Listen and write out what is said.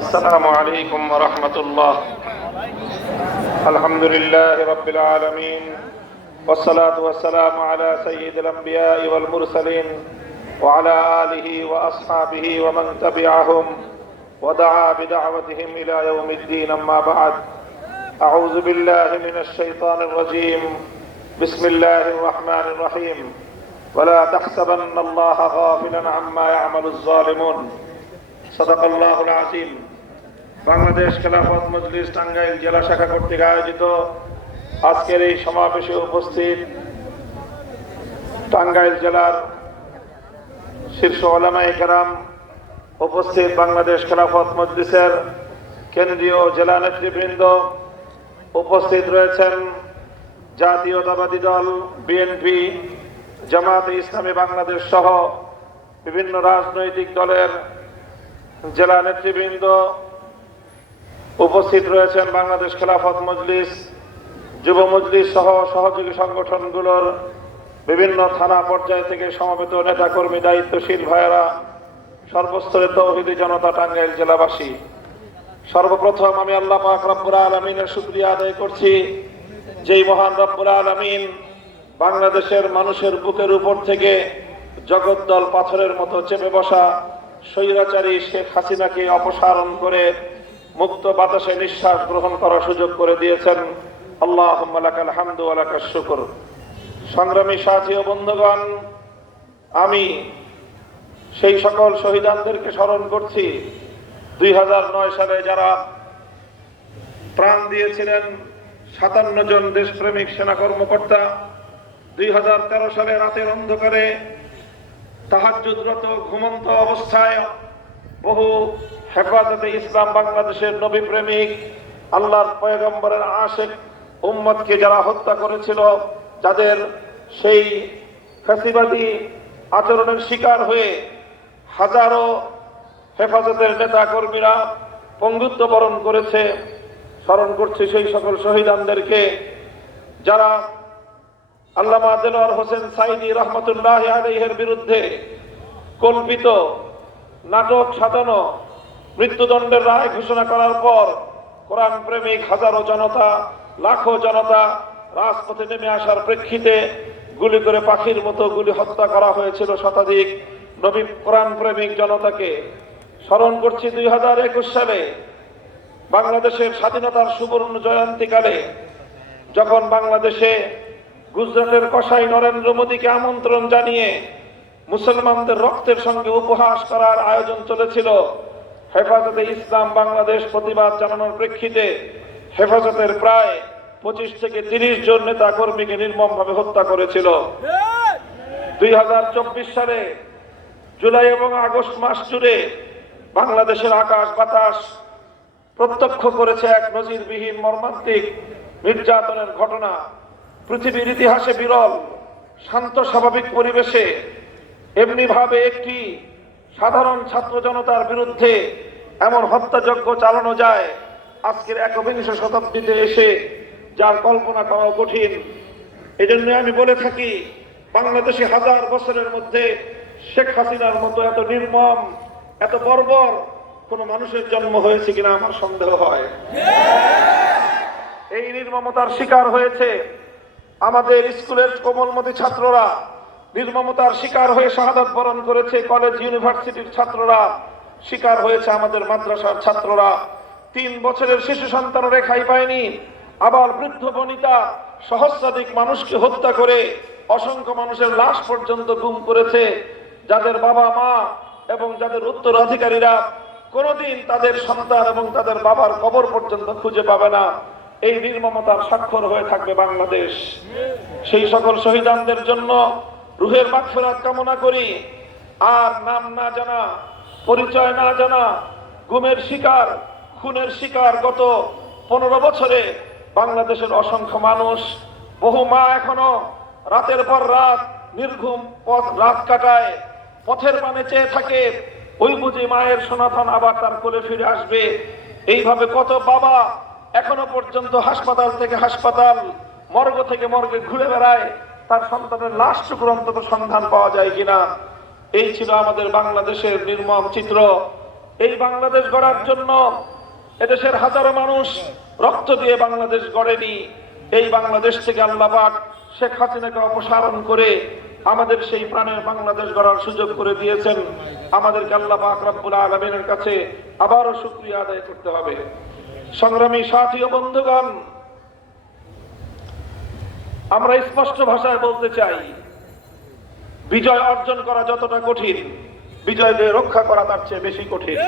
আসসালামু আলাইকুম ওয়া রাহমাতুল্লাহ। আলহামদুলিল্লাহি রাব্বিল আলামিন ওয়াস সালাতু ওয়াস সালামু আলা সাইয়্যিদিল আমবিয়াই ওয়াল মুরসালিন ওয়া আলা আলিহি ওয়া আসহাবিহি ওয়া মান তাবি'আহুম ওয়া দা'a বিদা'ওয়াতিহিম ইলা ইয়াউমিদ্দিন, আম্মা বা'দ। আউযু বিল্লাহি মিনাশ শাইতানির রাজীম। বিসমিল্লাহির রাহমানির রহিম। ওয়া লা তাহসাবান্নাল্লাহা গাফিলান আম্মা ইয়া'মালুয যালিমুন। সাদাকাল্লাহুল আযীম। বাংলাদেশ খেলাফত মজলিস টাঙ্গাইল জেলা শাখা কর্তৃক আয়োজিত আজকের এই সমাবেশে উপস্থিত টাঙ্গাইল জেলার শীর্ষ উলামায়ে কেরাম, উপস্থিত বাংলাদেশ খেলাফত মজলিসের কেন্দ্রীয় জেলা নেতৃবৃন্দ, উপস্থিত রয়েছেন জাতীয়তাবাদী দল বিএনপি, জামায়াতে ইসলামী বাংলাদেশ সহ বিভিন্ন রাজনৈতিক দলের জেলা নেতৃবৃন্দ, উপস্থিত রয়েছেন বাংলাদেশ খেলাফত মজলিস, যুব মজলিস সহ সহযোগী সংগঠনগুলোর বিভিন্ন থানা পর্যায় থেকে সমবেত নেতাকর্মী, দায়িত্বশীল ভাইয়েরা, সর্বস্তরের তৌহিদি জনতা, টাঙ্গাইল জেলাবাসী। সর্বপ্রথম আমি আল্লাহ পাক রব্বুল আলামিনের শুকরিয়া আদায় করছি, যেই মহান রব্বুল আলামিন বাংলাদেশের মানুষের বুকের উপর থেকে জগদ্দল পাথরের মতো চেপে বসা স্বৈরাচারী শেখ হাসিনাকে অপসারণ করে মুক্ত বাতাসে নিঃশ্বাস গ্রহণ করার সুযোগ করে দিয়েছেন। আল্লাহুম্মা লাকাল হামদু ওয়া লাকাশ শুকর। সংগ্রামী সাথী ও বন্ধুগণ, আমি সেই সকল শহীদানদেরকে স্মরণ করছি 2009 সালে যারা প্রাণ দিয়েছিলেন 57 জন দেশপ্রেমিক সেনা কর্মকর্তা। 2013 সালে রাতের অন্ধকারে তাহাজ্জুদরত ঘুমন্ত অবস্থায় বহু হেফাজতে ইসলাম বাংলাদেশের নবী প্রেমিক, আল্লাহর পয়গম্বরের আশিক উম্মতকে যারা হত্যা করেছিল, যাদের সেই ফ্যাসিবাদী আচরণের শিকার হয়ে হাজারো হেফাজতের নেতা কর্মীরা পঙ্গুত্ব বরণ করেছে, স্মরণ করছি সেই সকল শহীদানদেরকে যারা আল্লামা দেলোয়ার হোসেন সাঈদী রহমতুল্লাহি আলাইহির বিরুদ্ধে কল্পিত নাটক সাজানো মৃত্যুদণ্ডের রায় ঘোষণা করার পর কোরআন প্রেমিক হাজারো জনতা, লাখো জনতা রাজপথে নেমে আসার প্রেক্ষিতে গুলি করে পাখির মতো গুলি হত্যা করা হয়েছিল শতাধিক নবী কোরআন প্রেমিক জনতাকে। স্মরণ করছি 2021 সালে বাংলাদেশের স্বাধীনতার সুবর্ণ জয়ন্তীকালে যখন বাংলাদেশে গুজরাটের কসাই নরেন্দ্র মোদীকে আমন্ত্রণ জানিয়ে মুসলমানদের রক্তের সঙ্গে উপহাস করার আয়োজন চলেছিল, হেফাজতে ইসলাম বাংলাদেশ প্রতিবাদ জানানোর প্রেক্ষিতে হেফাজতের প্রায় 25 থেকে 30 জন নেতা কর্মীকে নির্মমভাবে হত্যা করেছিল। 2024 সালে জুলাই এবং আগস্ট মাস জুড়ে বাংলাদেশের আকাশ বাতাস প্রত্যক্ষ করেছে এক নজিরবিহীন মর্মান্তিক নির্যাতনের ঘটনা। পৃথিবীর ইতিহাসে বিরল শান্ত স্বাভাবিক পরিবেশে এমনি ভাবে একটি সাধারণ ছাত্র জনতার বিরুদ্ধে এমন হত্যাযজ্ঞ চালানো যায় আজকের 21 শতাব্দীতে এসে, যার কল্পনা করা কঠিন। এই জন্য আমি বলে থাকি, বাংলাদেশে হাজার বছরের মধ্যে শেখ হাসিনার মতো এত নির্মম, এত বর্বর কোন মানুষের জন্ম হয়েছে কিনা আমার সন্দেহ হয়। এই নির্মমতার শিকার হয়েছে আমাদের স্কুলের কোমলমতি ছাত্ররা, নির্মমতার শিকার হয়ে শাহাদাত বরণ করেছে কলেজ ইউনিভার্সিটির ছাত্ররা, শিকার হয়েছে আমাদের মাদ্রাসার ছাত্ররা। 3 বছরের শিশু সন্তান রেখাই পায়নি, আবার বৃদ্ধ বনিতা সহস্রাধিক মানুষকে হত্যা করে অসংখ্য মানুষের লাশ পর্যন্ত গুম করেছে, যাদের বাবা মা এবং যাদের উত্তরাধিকারীরা কোনোদিন তাদের সন্তান এবং তাদের বাবার কবর পর্যন্ত খুঁজে পাবে না। এই নির্মমতার স্বাক্ষর হয়ে থাকবে বাংলাদেশ। সেই সকল শহীদানদের জন্য রুহের মাগফিরাত কামনা করি। আর নাম না জানা, পরিচয় না জানা, গুমের শিকার, খুনের শিকার গত 15 বছরে বাংলাদেশের অসংখ্য মানুষ, বহু মা এখনো রাতের পর রাত নির্ঘুম রাত কাটায়, পথের পানে চেয়ে থাকে, ওই বুঝি মায়ের সনাতন আবার তার কোলে ফিরে আসবে। এইভাবে কত বাবা এখনো পর্যন্ত হাসপাতাল থেকে হাসপাতাল, মর্গ থেকে মর্গে ঘুরে বেড়ায়, তার সন্তানের লাশটুকুর অন্তত সন্ধান পাওয়া যায় কিনা। এই ছিল আমাদের বাংলাদেশের নির্মম চিত্র। এই বাংলাদেশ গড়ার জন্য এদেশের হাজারো মানুষ রক্ত দিয়ে বাংলাদেশ গড়েনি। এই বাংলাদেশ থেকে আল্লাহ পাক শেখ হাসিনাকে অপসারণ করে আমাদের সেই প্রাণের বাংলাদেশ গড়ার সুযোগ করে দিয়েছেন। আমাদেরকে আল্লাহ পাক রব্বুল আলামিনের কাছে আবারও শুকরিয়া আদায় করতে হবে। সংগ্রামী সাথী ও বন্ধুগণ, আমরা স্পষ্ট ভাষায় বলতে চাই, বিজয় অর্জন করা যতটা কঠিন, বিজয়কে রক্ষা করা তার চেয়ে বেশি কঠিন।